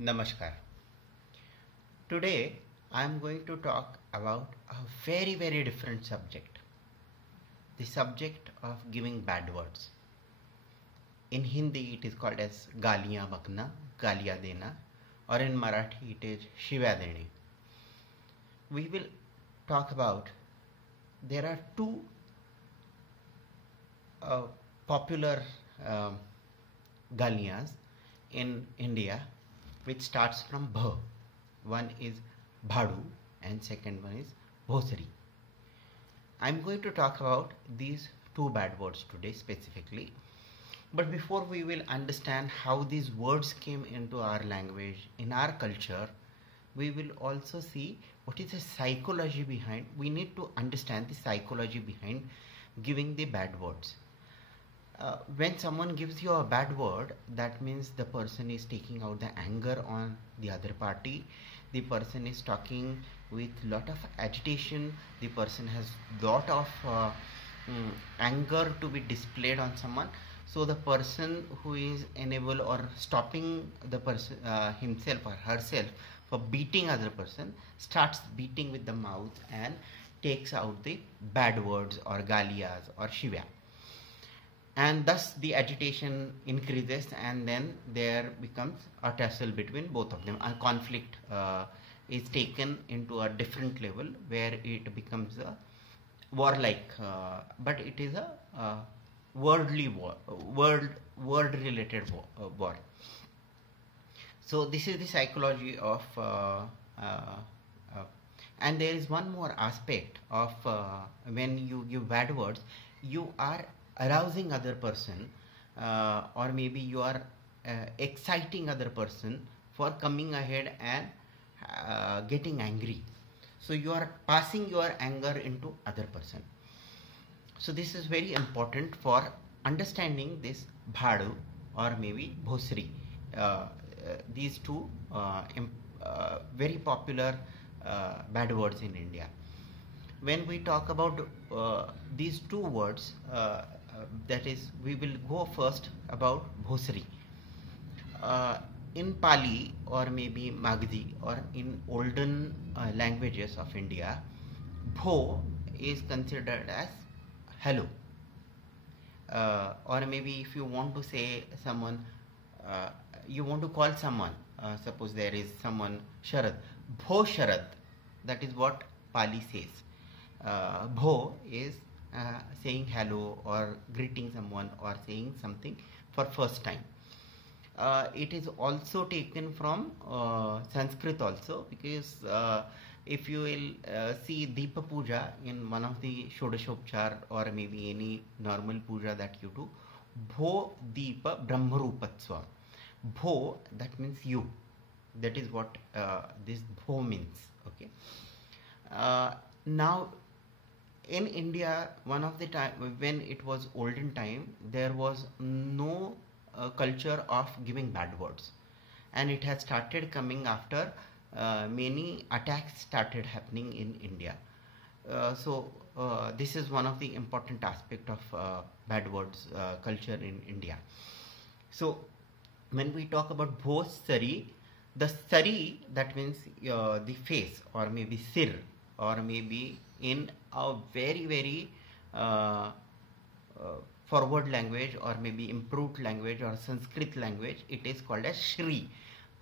Namaskar. Today I am going to talk about a very different subject. The subject of giving bad words. In Hindi it is called as Galiyan Bagna, Galiya Dena, or in Marathi it is Shivya Deni. We will talk about there are two popular Galiyas in India which starts from Bh. One is Bhadu and second one is Bhosri. I am going to talk about these two bad words today specifically. But before we will understand how these words came into our language, in our culture, we will also see what is the psychology behind. We need to understand the psychology behind giving the bad words. When someone gives you a bad word, that means the person is taking out the anger on the other party. The person is talking with lot of agitation. The person has lot of anger to be displayed on someone. So the person who is unable or stopping the person himself or herself for beating other person starts beating with the mouth and takes out the bad words or galiyas or shivya. And thus the agitation increases, and then there becomes a tussle between both of them. A conflict is taken into a different level where it becomes a warlike, but it is a worldly war, world related war. So this is the psychology of and there is one more aspect of when you give bad words, you are arousing other person, or maybe you are exciting other person for coming ahead and getting angry. So you are passing your anger into other person. So this is very important for understanding this bhadu or maybe bhosri. These two very popular bad words in India. When we talk about these two words, that is, we will go first about Bhosri. In Pali or maybe Magdi or in olden languages of India, Bho is considered as hello. Or maybe if you want to say someone, you want to call someone, suppose there is someone Sharad, Bho Sharad, that is what Pali says. Bho is saying hello or greeting someone or saying something for first time. It is also taken from Sanskrit also, because if you will see Deepa Puja in one of the Shodashopchar or maybe any normal puja that you do, Bho Deepa Brahmarupatsva. Bho, that means you. That is what this Bho means. Okay. Now in India, one of the time when it was olden time, there was no culture of giving bad words, and it has started coming after many attacks started happening in India. So this is one of the important aspect of bad words culture in India. So when we talk about Bhosari, the sari, that means the face or maybe sir, or maybe in a very forward language or maybe improved language or Sanskrit language, it is called as Shri.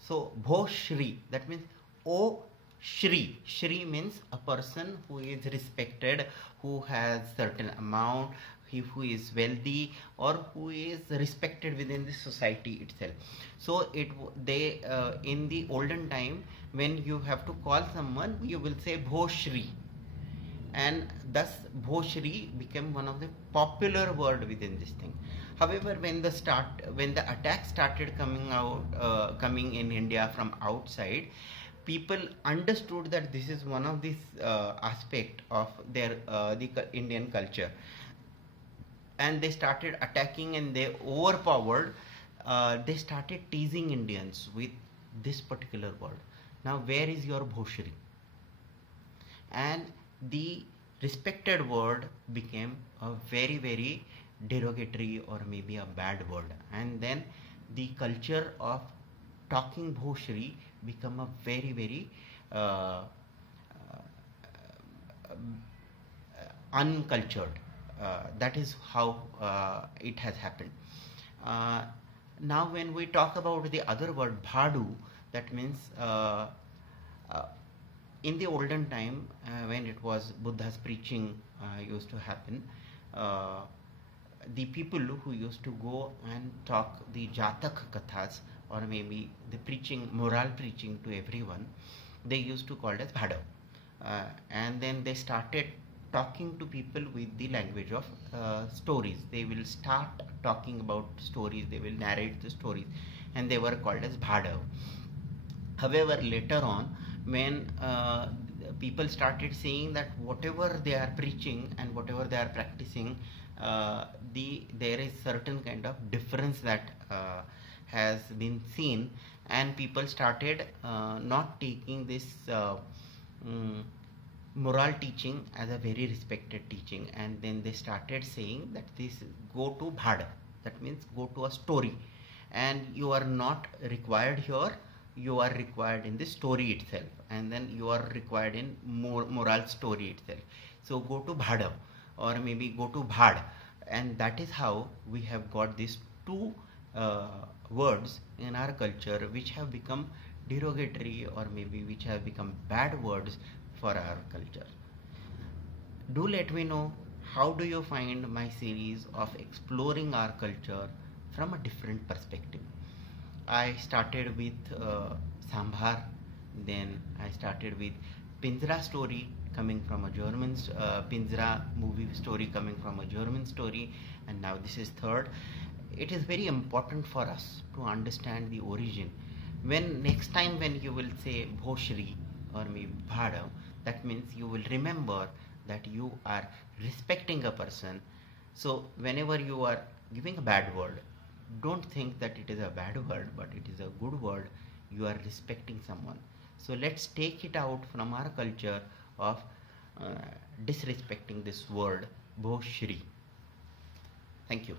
So Bho Shri, that means O Shri. Shri means a person who is respected, who has certain amount, who is wealthy, or who is respected within the society itself. So they in the olden time, when you have to call someone, you will say Bho Shri, and thus Bhoshri became one of the popular word within this thing. However, when the attack started coming in India from outside, people understood that this is one of these aspect of their the Indian culture, and they started attacking and they overpowered. They started teasing Indians with this particular word. Now, where is your Bhoshri? And the respected word became a very derogatory or maybe a bad word, and then the culture of talking Bhoshri become a very, very uh, uncultured. That is how it has happened. Uh, Now, when we talk about the other word bhadu, that means uh, in the olden time, when it was Buddha's preaching used to happen, uh, the people who used to go and talk the Jatak Kathas, or maybe the preaching, moral preaching to everyone, they used to call it as Bhadav. And then they started talking to people with the language of stories. They will start talking about stories, they will narrate the stories, and they were called as Bhadav. However, later on, when people started saying that whatever they are preaching and whatever they are practicing, there is certain kind of difference that has been seen, and people started not taking this moral teaching as a very respected teaching, and then they started saying that this go to bhada, that means go to a story, and you are not required here, you are required in the story itself, and then you are required in moral story itself. So go to bhada, or maybe go to bhad, and that is how we have got these two words in our culture which have become derogatory, or maybe which have become bad words for our culture. Do let me know, how do you find my series of exploring our culture from a different perspective? I started with Sambhar, then I started with Pinjra story coming from a German, Pinjra movie story coming from a German story, and now this is third. It is very important for us to understand the origin. When next time when you will say Bhoshri or maybe Bhadav, that means you will remember that you are respecting a person. So whenever you are giving a bad word, don't think that it is a bad word, but it is a good word. You are respecting someone. So let's take it out from our culture of disrespecting this word Bhoshri. Thank you.